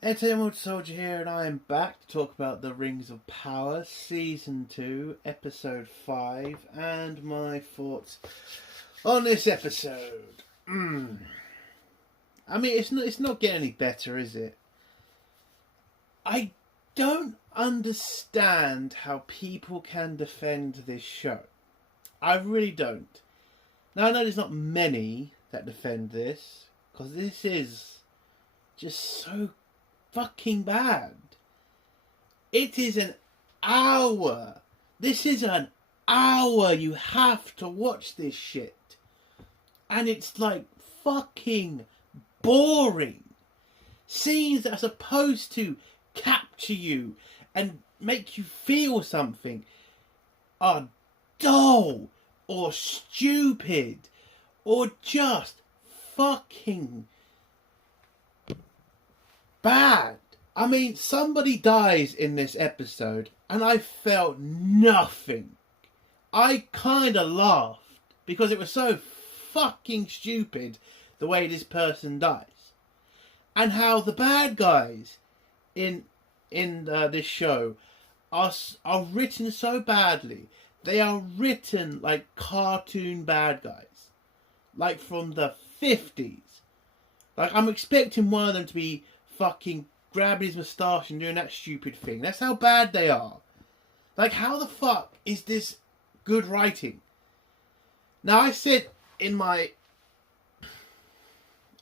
Emerald Soldier here, and I am back to talk about The Rings of Power, Season 2, Episode 5, and my thoughts on this episode. I mean, it's not getting any better, is it? I don't understand how people can defend this show. I really don't. Now, I know there's not many that defend this, because this is just so fucking bad. It is an hour. This is an hour you have to watch this shit. And it's like fucking boring. Scenes that are supposed to capture you and make you feel something are dull or stupid or just fucking bad. I mean, somebody dies in this episode and I felt nothing. I kind of laughed because it was so fucking stupid the way this person dies. And how the bad guys in this show are written so badly. They are written like cartoon bad guys. Like from the 50s. Like, I'm expecting one of them to be fucking grabbing his moustache and doing that stupid thing. That's how bad they are. Like, how the fuck is this good writing? Now, I said in my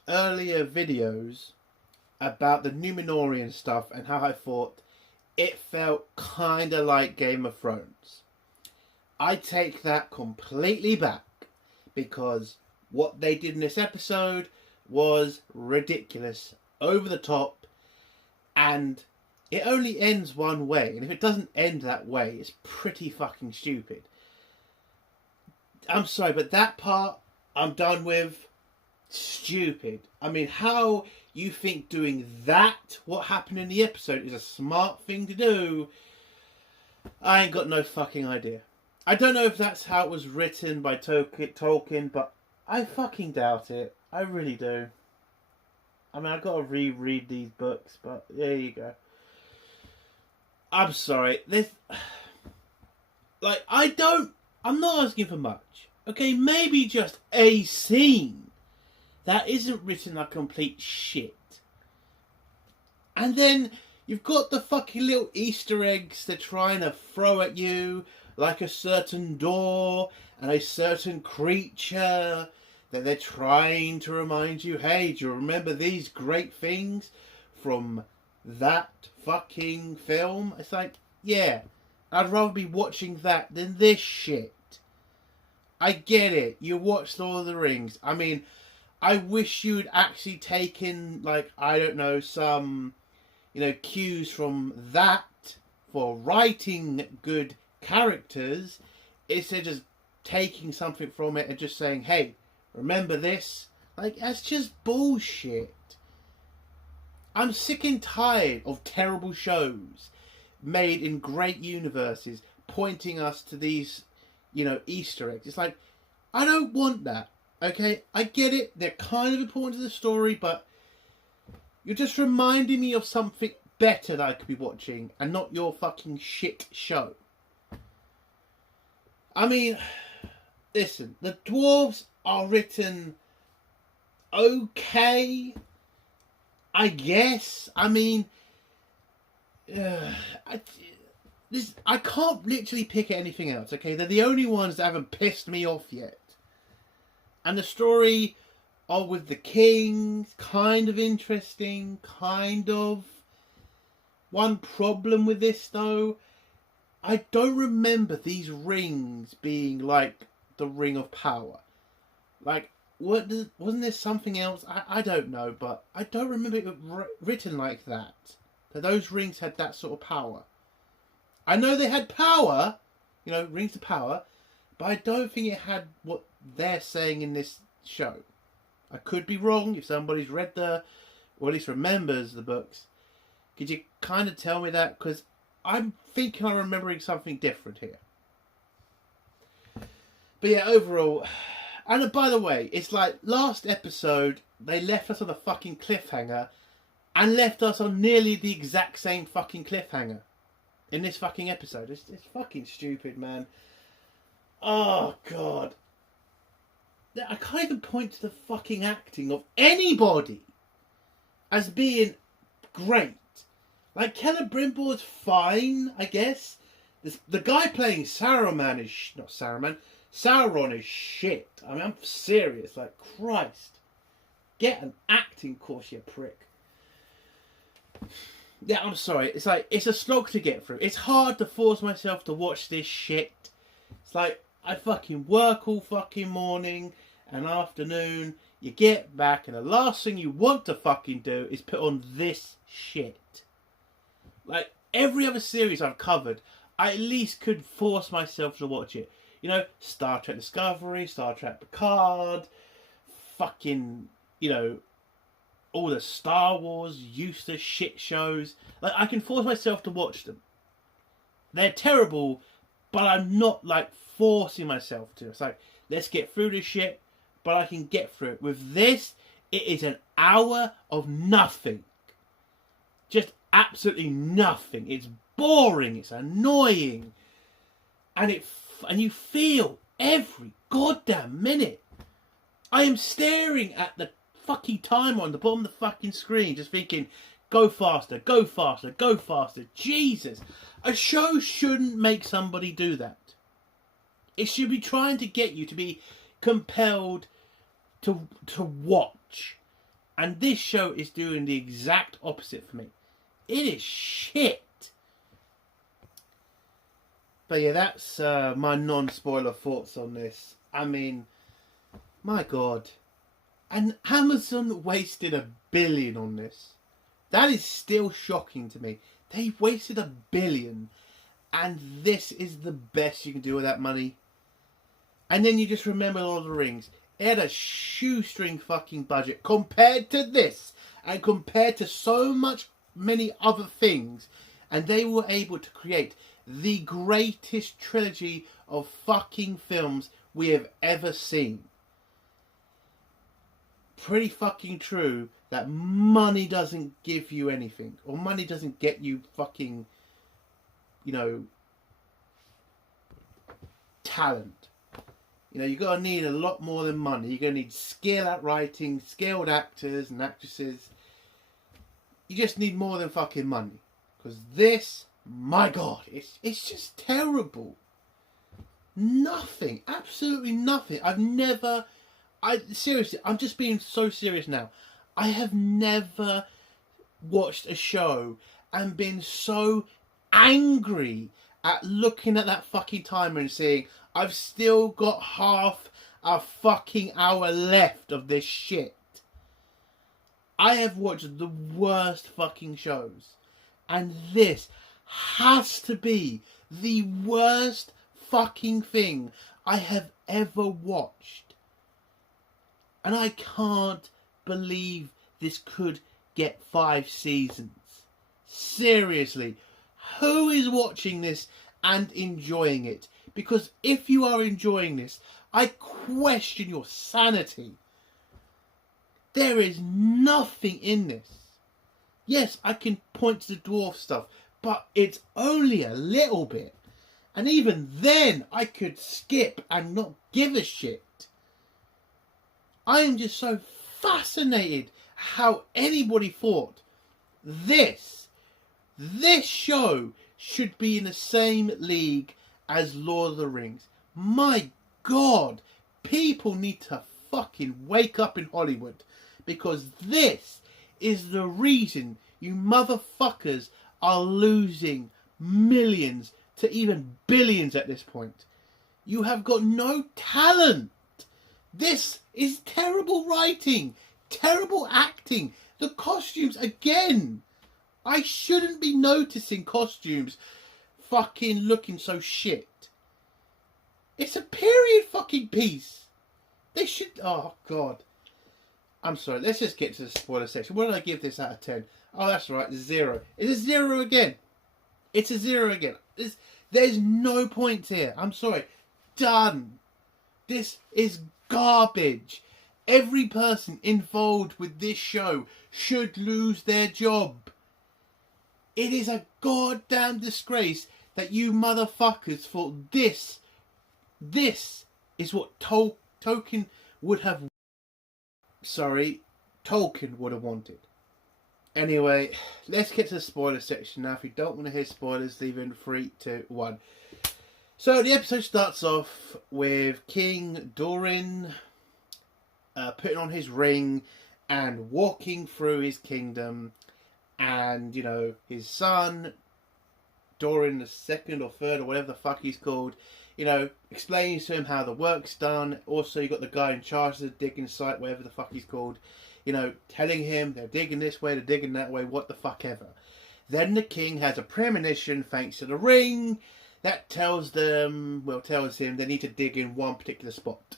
earlier videos about the Numenorian stuff and how I thought it felt kind of like Game of Thrones. I take that completely back because what they did in this episode was ridiculous, over the top, and it only ends one way, and if it doesn't end that way, it's pretty fucking stupid. I'm sorry, but that part I'm done with. Stupid. I mean, how you think doing that, what happened in the episode, is a smart thing to do, I ain't got no fucking idea. I don't know if that's how it was written by Tolkien, but I fucking doubt it. I really do. I mean, I've got to reread these books, but there you go. I'm sorry. I'm not asking for much. Okay, maybe just a scene that isn't written like complete shit. And then you've got the fucking little Easter eggs they're trying to throw at you, like a certain door and a certain creature that they're trying to remind you, hey, do you remember these great things from that fucking film? It's like, yeah, I'd rather be watching that than this shit. I get it. You watched Lord of the Rings. I mean, I wish you'd actually taken, like, I don't know, some, cues from that for writing good characters, instead of just taking something from it and just saying, hey, remember this? Like, that's just bullshit. I'm sick and tired of terrible shows made in great universes pointing us to these, Easter eggs. It's like, I don't want that. Okay, I get it. They're kind of important to the story, but you're just reminding me of something better that I could be watching and not your fucking shit show. I mean, listen, the dwarves are written okay, I guess. I mean, I can't literally pick at anything else, okay? They're the only ones that haven't pissed me off yet. And the story with the kings, kind of interesting, kind of. One problem with this, though, I don't remember these rings being like the Ring of Power. Like, wasn't there something else? I don't know, but I don't remember it written like that. That those rings had that sort of power. I know they had power, rings of power, but I don't think it had what they're saying in this show. I could be wrong. If somebody's read or at least remembers the books, could you kind of tell me that? Because I'm thinking I'm remembering something different here. But yeah, overall, and by the way, it's like last episode they left us on a fucking cliffhanger, and left us on nearly the exact same fucking cliffhanger in this fucking episode. It's fucking stupid, man. Oh, God. I can't even point to the fucking acting of anybody as being great. Like, Celebrimbor's fine, I guess. The guy playing Sauron is shit. I mean, I'm serious. Like, Christ. Get an acting course, you prick. Yeah, I'm sorry. It's like, it's a slog to get through. It's hard to force myself to watch this shit. It's like, I fucking work all fucking morning and afternoon. You get back and the last thing you want to fucking do is put on this shit. Like, every other series I've covered, I at least could force myself to watch it. You know, Star Trek Discovery, Star Trek Picard, fucking, you know, all the Star Wars useless shit shows. Like, I can force myself to watch them. They're terrible, but I'm not, like, forcing myself to. It's like, let's get through this shit, but I can get through it. With this, it is an hour of nothing. Just absolutely nothing. It's boring. It's annoying. And you feel every goddamn minute. I am staring at the fucking timer on the bottom of the fucking screen, just thinking, go faster, go faster, go faster. Jesus. A show shouldn't make somebody do that. It should be trying to get you to be compelled to watch. And this show is doing the exact opposite for me. It is shit. But yeah, that's my non-spoiler thoughts on this. I mean, my God. And Amazon wasted $1 billion on this. That is still shocking to me. They wasted $1 billion. And this is the best you can do with that money. And then you just remember Lord of the Rings. It had a shoestring fucking budget compared to this. And compared to so many other things. And they were able to create the greatest trilogy of fucking films we have ever seen. Pretty fucking true that money doesn't give you anything. Or money doesn't get you fucking, you know, talent. You know, you're going to need a lot more than money. You're going to need skill at writing, skilled actors and actresses. You just need more than fucking money. Because this, my God, it's just terrible. Nothing. Absolutely nothing. Seriously, I'm just being so serious now. I have never watched a show and been so angry at looking at that fucking timer and saying, I've still got half a fucking hour left of this shit. I have watched the worst fucking shows. And this has to be the worst fucking thing I have ever watched. And I can't believe this could get 5 seasons. Seriously, who is watching this and enjoying it? Because if you are enjoying this, I question your sanity. There is nothing in this. Yes, I can point to the dwarf stuff, but it's only a little bit. And even then, I could skip and not give a shit. I am just so fascinated how anybody thought this show should be in the same league as Lord of the Rings. My God, people need to fucking wake up in Hollywood, because this is the reason you motherfuckers are losing millions to even billions at this point. You have got no talent. This is terrible writing, terrible acting. The costumes, again. I shouldn't be noticing costumes fucking looking so shit. It's a period fucking piece. They should... Oh, God. I'm sorry. Let's just get to the spoiler section. What did I give this out of 10? Oh, that's right. 0. It's a 0 again. It's a 0 again. There's no point here. I'm sorry. Done. This is garbage. Every person involved with this show should lose their job. It is a goddamn disgrace that you motherfuckers thought this is what Tolkien would have... Sorry, Tolkien would have wanted. Anyway, let's get to the spoiler section now. If you don't want to hear spoilers, leave in 3, 2, 1. So the episode starts off with King Dorin putting on his ring and walking through his kingdom, and you know, his son Dorin the second or third or whatever the fuck he's called, you know, explains to him how the work's done. Also, you got the guy in charge of the digging site, whatever the fuck he's called, you know, telling him they're digging this way, they're digging that way, what the fuck ever. Then the king has a premonition thanks to the ring that tells him they need to dig in one particular spot.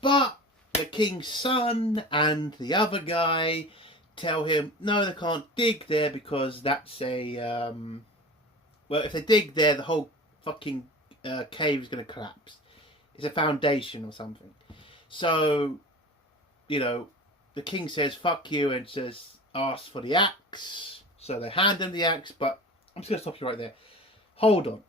But the king's son and the other guy tell him, no, they can't dig there because that's a... well, if they dig there, the whole fucking cave is going to collapse. It's a foundation or something. So, you know, the king says, fuck you, and says, ask for the axe. So they hand him the axe, but I'm just going to stop you right there. Hold on.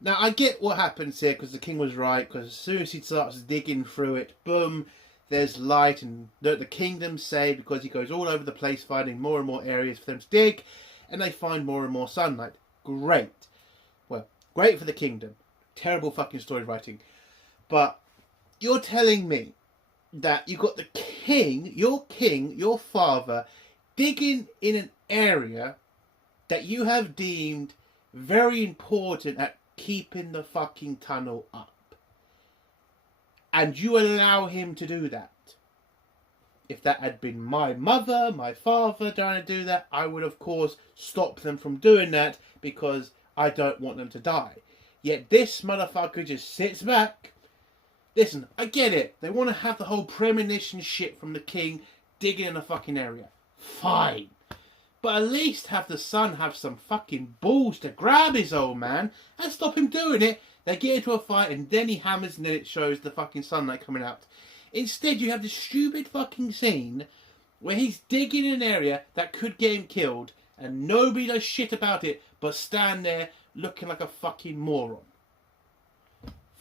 Now, I get what happens here, because the king was right, because as soon as he starts digging through it, boom, there's light, and the kingdom saved, because he goes all over the place finding more and more areas for them to dig, and they find more and more sunlight. Great. Well, great for the kingdom. Terrible fucking story writing. But you're telling me that you got the king, your father, digging in an area that you have deemed very important at keeping the fucking tunnel up. And you allow him to do that. If that had been my mother, my father trying to do that, I would of course stop them from doing that because I don't want them to die. Yet this motherfucker just sits back. Listen, I get it. They want to have the whole premonition shit from the king digging in a fucking area. Fine. But at least have the son have some fucking balls to grab his old man and stop him doing it. They get into a fight and then he hammers and then it shows the fucking sunlight coming out. Instead, you have this stupid fucking scene where he's digging in an area that could get him killed and nobody does shit about it but stand there looking like a fucking moron.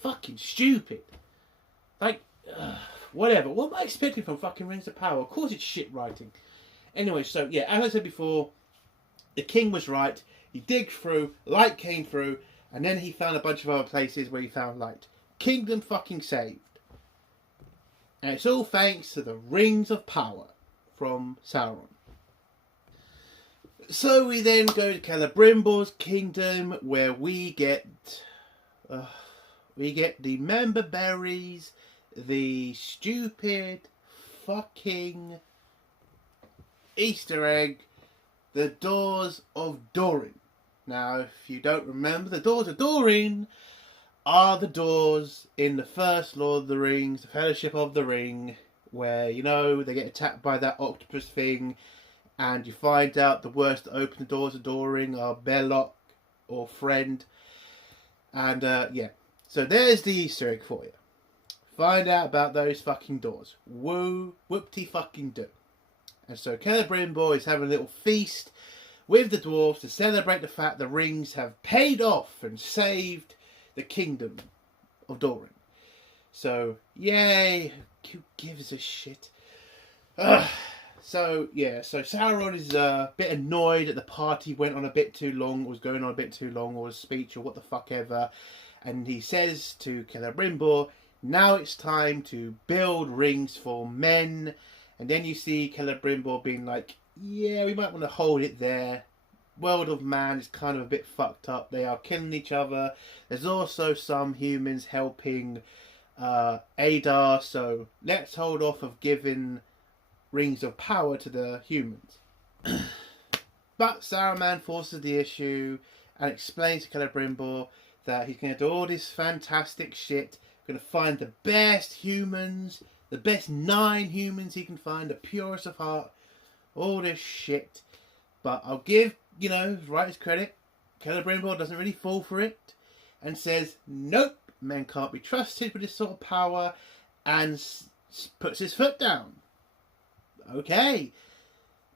Fucking stupid. Like, whatever. What am I expecting from fucking Rings of Power? Of course it's shit writing. Anyway, so yeah, as I said before, the king was right. He digged through, light came through, and then he found a bunch of other places where he found light. Kingdom fucking saved. And it's all thanks to the Rings of Power from Sauron. So we then go to Celebrimbor's kingdom, where we get the member berries, the stupid fucking Easter egg, the Doors of Dorin. Now, if you don't remember, the Doors of Dorin are the doors in the first Lord of the Rings, the Fellowship of the Ring, where, you know, they get attacked by that octopus thing, and you find out the worst to open the Doors of Dorin are Belloc or Friend. And, yeah. So there's the Easter egg for you. Find out about those fucking doors. Woo, whoopty fucking do. And so Celebrimbor is having a little feast with the dwarves to celebrate the fact the rings have paid off and saved the kingdom of Dorin. So, yay. Who gives a shit? So, yeah. So Sauron is a bit annoyed that the party went on a bit too long, was going on a bit too long, or a speech, or what the fuck ever. And he says to Celebrimbor, now it's time to build rings for men. And then you see Celebrimbor being like, yeah, we might want to hold it there. World of Man is kind of a bit fucked up. They are killing each other. There's also some humans helping Adar. So let's hold off of giving Rings of Power to the humans. But Saruman forces the issue and explains to Celebrimbor that he's going to do all this fantastic shit. Going to find the best humans, the best 9 humans he can find, the purest of heart, all this shit. But I'll give, you know, writer's credit. Celebrimbor doesn't really fall for it and says, nope, men can't be trusted with this sort of power. And puts his foot down. Okay.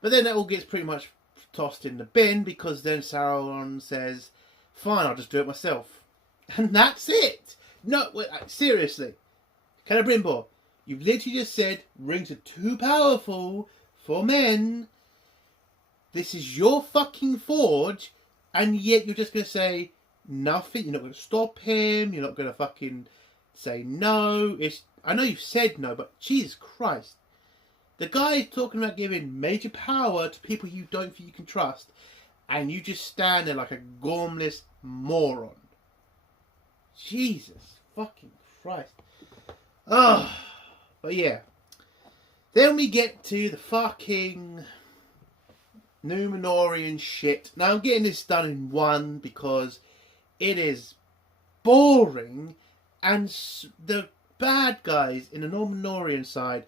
But then it all gets pretty much tossed in the bin because then Sauron says, fine, I'll just do it myself. And that's it. No, wait, seriously. Celebrimbor, you've literally just said rings are too powerful for men. This is your fucking forge, and yet you're just going to say nothing. You're not going to stop him. You're not going to fucking say no. I know you've said no, but Jesus Christ. The guy is talking about giving major power to people you don't think you can trust, and you just stand there like a gormless moron. Jesus fucking Christ. Oh, but yeah. Then we get to the fucking Númenórean shit. Now I'm getting this done in one because it is boring, and the bad guys in the Númenórean side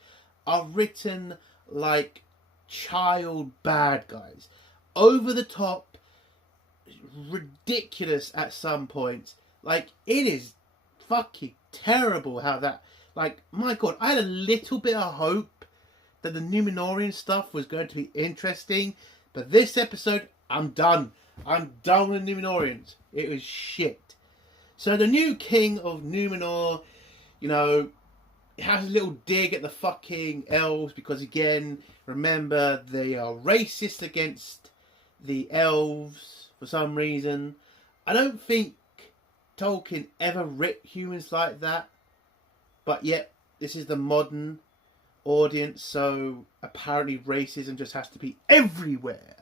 are written like child bad guys. Over the top, ridiculous at some points. Like, it is fucking terrible how that... Like, my God, I had a little bit of hope that the Númenórean stuff was going to be interesting. But this episode, I'm done. I'm done with Númenóreans. It was shit. So the new king of Númenor, you know, has a little dig at the fucking elves because, again, remember, they are racist against the elves for some reason. I don't think Tolkien ever ripped humans like that, but yet this is the modern audience, so apparently racism just has to be everywhere.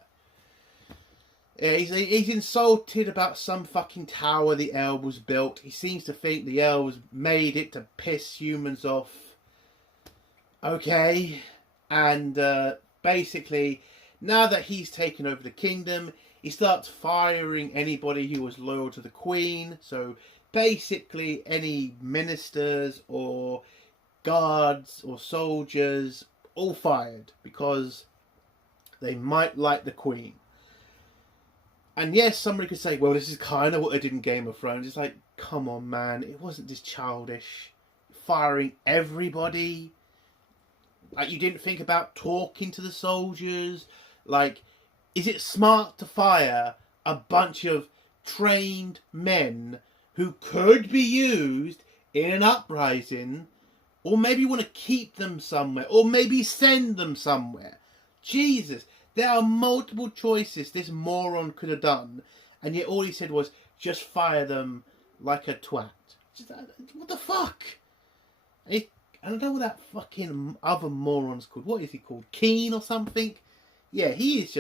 He's insulted about some fucking tower the elves built. He seems to think the elves made it to piss humans off. Okay. And basically, now that he's taken over the kingdom, he starts firing anybody who was loyal to the Queen. So basically, any ministers or guards or soldiers, all fired because they might like the Queen. And yes, somebody could say, well, this is kind of what they did in Game of Thrones. It's like, come on, man. It wasn't this childish. Firing everybody. Like, you didn't think about talking to the soldiers. Like, is it smart to fire a bunch of trained men who could be used in an uprising? Or maybe you want to keep them somewhere. Or maybe send them somewhere. Jesus. There are multiple choices this moron could have done, and yet all he said was, just fire them like a twat. What the fuck? I don't know what that fucking other moron's called. What is he called? Keen or something? Yeah, he's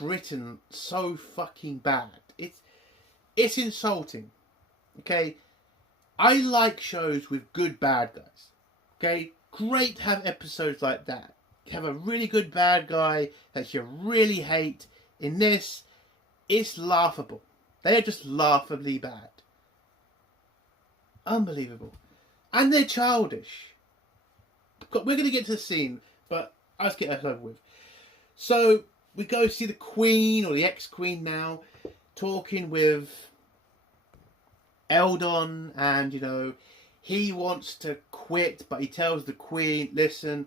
written so fucking bad. It's insulting. Okay? I like shows with good bad guys. Okay? Great to have episodes like that. Have a really good bad guy that you really hate. In this, it's laughable. They are just laughably bad. Unbelievable. And they're childish. We're going to get to the scene, but let's get that over with. So, we go see the Queen, or the ex-Queen now, talking with Eldon, and, you know, he wants to quit, but he tells the Queen, listen,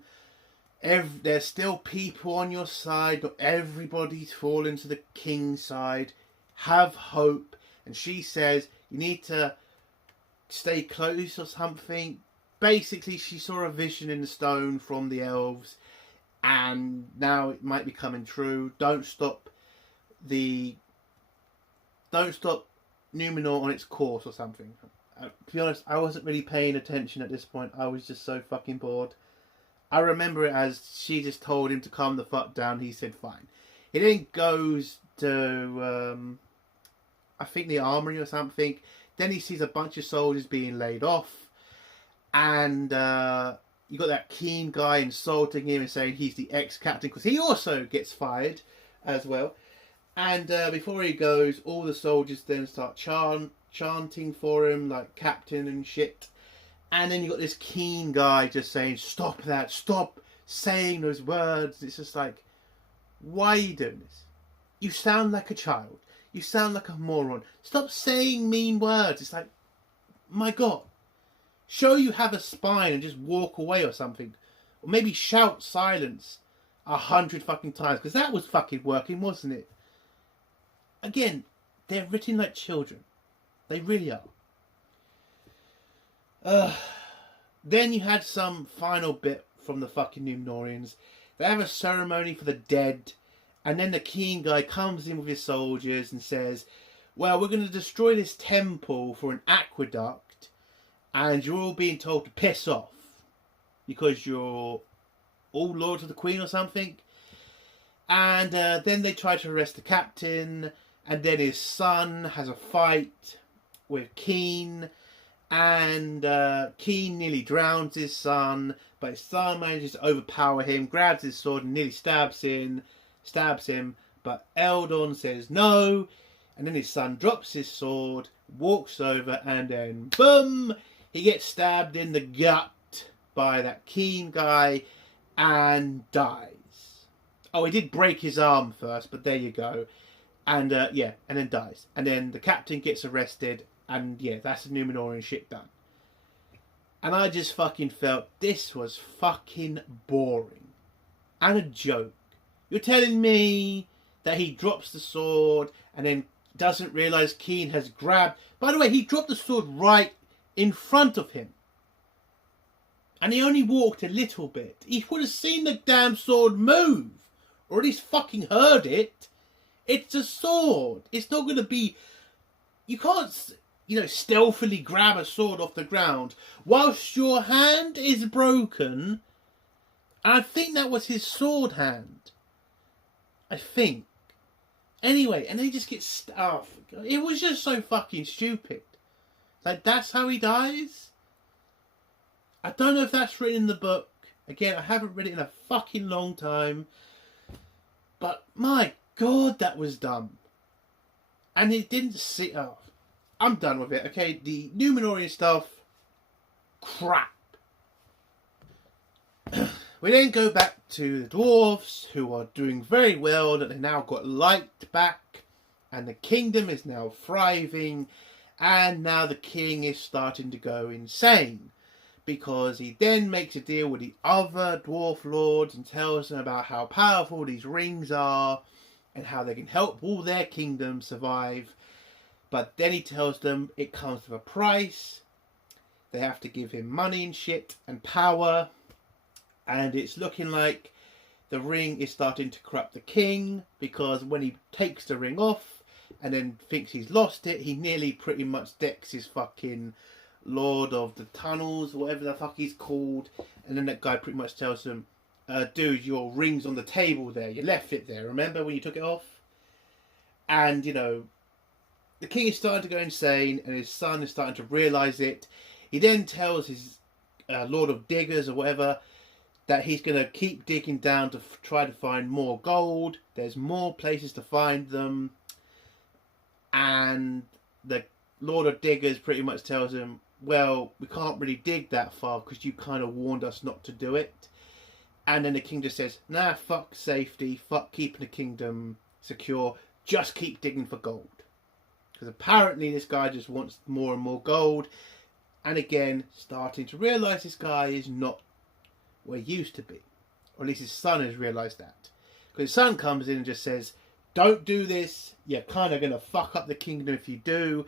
there's still people on your side. Not everybody's fallen to the king's side. Have hope. And she says, you need to stay close or something. Basically, she saw a vision in the stone from the elves. And now it might be coming true. Don't stop Númenor on its course or something. To be honest, I wasn't really paying attention at this point. I was just so fucking bored. I remember it as she just told him to calm the fuck down. He said fine. He then goes to, I think, the armory or something. Then he sees a bunch of soldiers being laid off. And you got that Keen guy insulting him and saying he's the ex-captain. Because he also gets fired as well. And before he goes, all the soldiers then start chanting for him, like captain and shit. And then you got this Keen guy just saying, stop that, stop saying those words. It's just like, why are you doing this? You sound like a child. You sound like a moron. Stop saying mean words. It's like, my God. Show you have a spine and just walk away or something. Or maybe shout silence 100 fucking times. Because that was fucking working, wasn't it? Again, they're written like children. They really are. Then you had some final bit from the fucking Numenoreans. They have a ceremony for the dead. And then the king guy comes in with his soldiers and says, well, we're going to destroy this temple for an aqueduct. And you're all being told to piss off. Because you're all lords of the queen or something. And then they try to arrest the captain. And then his son has a fight with Keen. And Keen nearly drowns his son. But his son manages to overpower him. Grabs his sword and nearly stabs him. But Eldon says no. And then his son drops his sword. Walks over. And then boom. He gets stabbed in the gut by that Keen guy. And dies. Oh, he did break his arm first. But there you go. And yeah, and then dies. And then the captain gets arrested. And yeah, that's the Numenorean shit done. And I just fucking felt this was fucking boring. And a joke. You're telling me that he drops the sword and then doesn't realise Keen has grabbed... By the way, he dropped the sword right in front of him. And he only walked a little bit. He would have seen the damn sword move. Or at least fucking heard it. It's a sword. It's not going to be... You can't, you know, stealthily grab a sword off the ground whilst your hand is broken. And I think that was his sword hand. I think. Anyway, and then he just gets... Oh, it was just so fucking stupid. Like, that's how he dies? I don't know if that's written in the book. Again, I haven't read it in a fucking long time. But, my God, that was dumb. And it didn't sit up. I'm done with it, okay? The Numenorean stuff, crap. We then go back to the dwarves, who are doing very well, that they now got light back, and the kingdom is now thriving, and now the king is starting to go insane, because he then makes a deal with the other dwarf lords and tells them about how powerful these rings are, and how they can help all their kingdoms survive. But then he tells them it comes with a price. They have to give him money and shit and power. And it's looking like the ring is starting to corrupt the king. Because when he takes the ring off and then thinks he's lost it, he nearly pretty much decks his fucking Lord of the Tunnels, whatever the fuck he's called. And then that guy pretty much tells him, dude, your ring's on the table there. You left it there. Remember when you took it off? And, you know, the king is starting to go insane and his son is starting to realise it. He then tells his Lord of Diggers or whatever that he's going to keep digging down to try to find more gold. There's more places to find them. And the Lord of Diggers pretty much tells him, well, we can't really dig that far because you kind of warned us not to do it. And then the king just says, nah, fuck safety, fuck keeping the kingdom secure, just keep digging for gold. Because apparently this guy just wants more and more gold. And again, starting to realise this guy is not where he used to be. Or at least his son has realised that. Because his son comes in and just says, don't do this, you're kind of going to fuck up the kingdom if you do.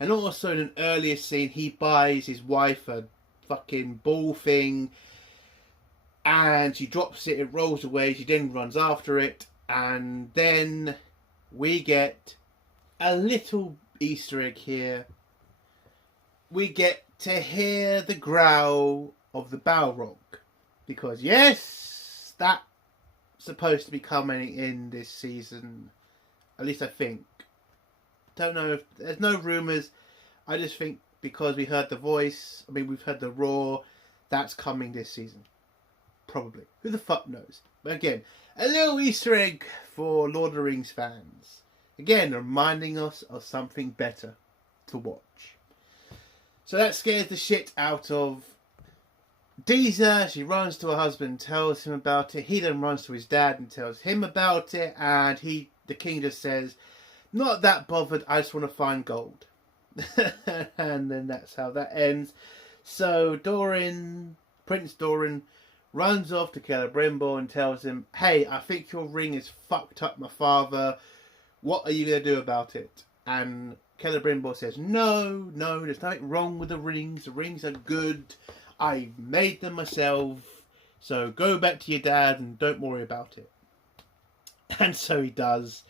And also in an earlier scene, he buys his wife a fucking ball thing. And she drops it, it rolls away, she then runs after it. And then we get a little Easter egg here. We get to hear the growl of the Balrog. Because yes, that's supposed to be coming in this season. At least I think. Don't know if there's no rumours. I just think because we heard the voice, I mean we've heard the roar, that's coming this season. Probably. Who the fuck knows? But again, a little Easter egg for Lord of the Rings fans. Again, reminding us of something better to watch. So that scares the shit out of Deezer. She runs to her husband, tells him about it. He then runs to his dad and tells him about it. And the king just says, not that bothered, I just want to find gold. And then that's how that ends. So Prince Doran, runs off to Celebrimbor and tells him, "Hey, I think your ring has fucked up my father. What are you going to do about it?" And Celebrimbor says, No, there's nothing wrong with the rings. The rings are good. I made them myself. So go back to your dad and don't worry about it. And so he does.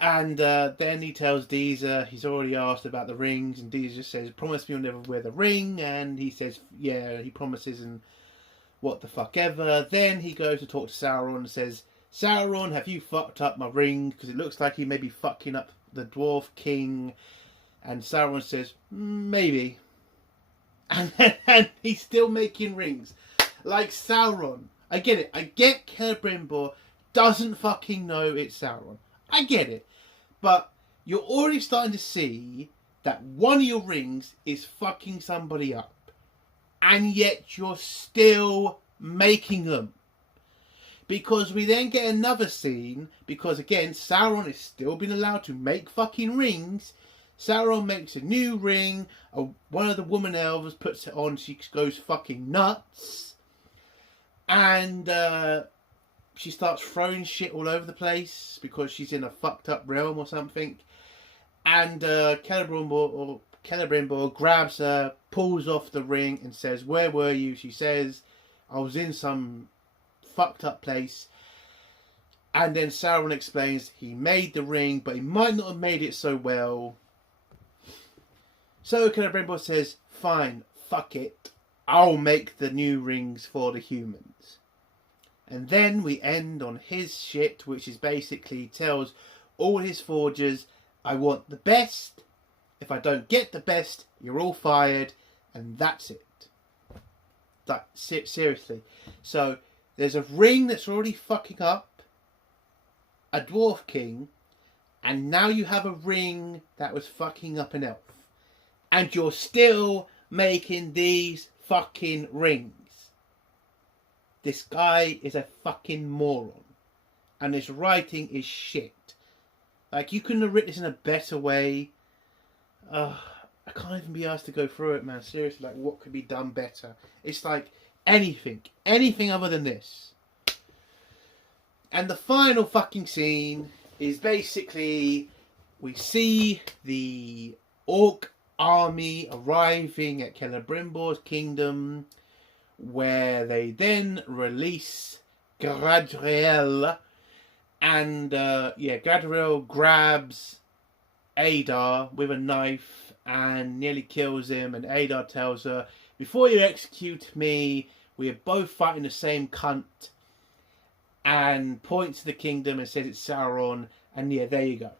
And then he tells Deezer he's already asked about the rings. And Deezer just says, "Promise me you'll never wear the ring." And he says, yeah, he promises, and what the fuck ever. Then he goes to talk to Sauron and says, "Sauron, have you fucked up my ring? Because it looks like he may be fucking up the Dwarf King." And Sauron says, "Maybe." And he's still making rings. Like Sauron. I get it. I get Celebrimbor doesn't fucking know it's Sauron. I get it. But you're already starting to see that one of your rings is fucking somebody up. And yet you're still making them. Because we then get another scene, because again, Sauron is still being allowed to make fucking rings. Sauron makes a new ring, one of the woman elves puts it on, she goes fucking nuts. And she starts throwing shit all over the place, because she's in a fucked up realm or something. And Celebrimbor grabs her, pulls off the ring and says, "Where were you?" She says, "I was in some fucked up place." And then Sauron explains he made the ring, but he might not have made it so well. So Celebrimbor says, "Fine, fuck it. I'll make the new rings for the humans." And then we end on his shit, which is basically tells all his forgers, "I want the best. If I don't get the best, you're all fired." And that's it. Like, seriously. So there's a ring that's already fucking up a Dwarf King, and now you have a ring that was fucking up an elf. And you're still making these fucking rings. This guy is a fucking moron. And his writing is shit. Like, you couldn't have written this in a better way. I can't even be asked to go through it, man. Seriously, like, what could be done better? It's like anything other than this. And the final fucking scene is basically we see the orc army arriving at Celebrimbor's kingdom, where they then release Galadriel, and Galadriel grabs Adar with a knife and nearly kills him, and Adar tells her, "Before you execute me, we are both fighting the same cunt," and points to the kingdom and says it's Sauron, and yeah, there you go.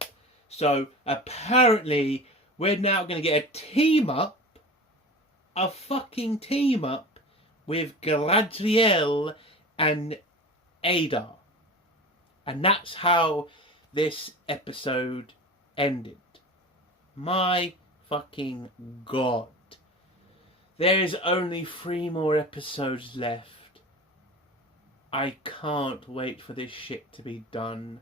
So apparently we're now going to get a fucking team up with Galadriel and Adar. And that's how this episode ended. My fucking God. There is only 3 more episodes left. I can't wait for this shit to be done.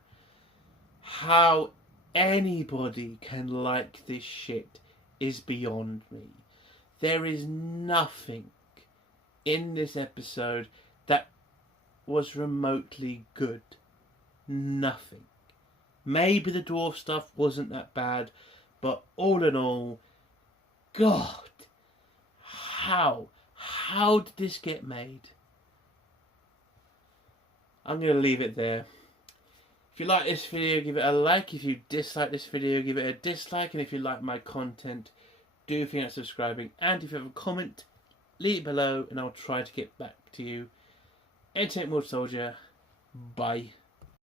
How anybody can like this shit is beyond me. There is nothing in this episode that was remotely good. Nothing. Maybe the dwarf stuff wasn't that bad, but all in all, God, how did this get made? I'm going to leave it there. If you like this video, give it a like. If you dislike this video, give it a dislike. And if you like my content, do think of subscribing. And if you have a comment, leave it below and I'll try to get back to you. Entertainment Soldier. Bye.